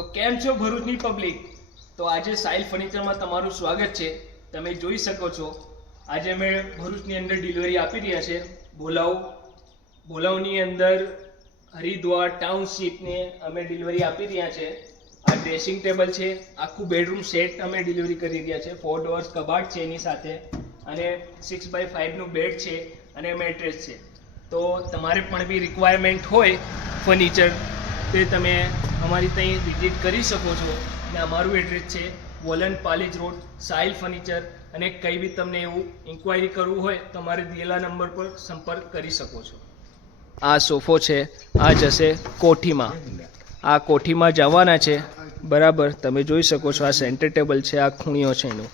તો કેમ છો ભરૂચની પબ્લિક? તો આજે સાહિલ ફર્નિચરમાં તમારું સ્વાગત છે. તમે જોઈ શકો છો આજે અમે ભરૂચની અંદર ડિલિવરી આપી રહ્યા છે. બોલાવની અંદર હરિદ્વાર ટાઉનશીપને અમે ડિલિવરી આપી રહ્યા છે. આ ડ્રેસિંગ ટેબલ છે, આખું બેડરૂમ સેટ અમે ડિલિવરી કરી રહ્યા છે. 4 ડોર્સ કબાટ છે એની સાથે, અને 6x5 નું બેડ છે અને મેટ્રેસ છે. તો તમારે પણ બી રિક્વાયરમેન્ટ હોય ફર્નિચર તે તમે અમારી ત્યાં વિઝિટ કરી શકો છો. અને અમારું એડ્રેસ છે વોલન પાલેજ રોડ, સાહિલ ફર્નિચર. અને કંઈ બી તમને એવું ઇન્ક્વાયરી કરવું હોય તો અમારે દિયેલા નંબર પર સંપર્ક કરી શકો છો. આ સોફો છે, આ જશે કોઠીમાં. આ કોઠીમાં જવાના છે, બરાબર. તમે જોઈ શકો છો આ સેન્ટર ટેબલ છે, આ ખૂણિયો છે એનું.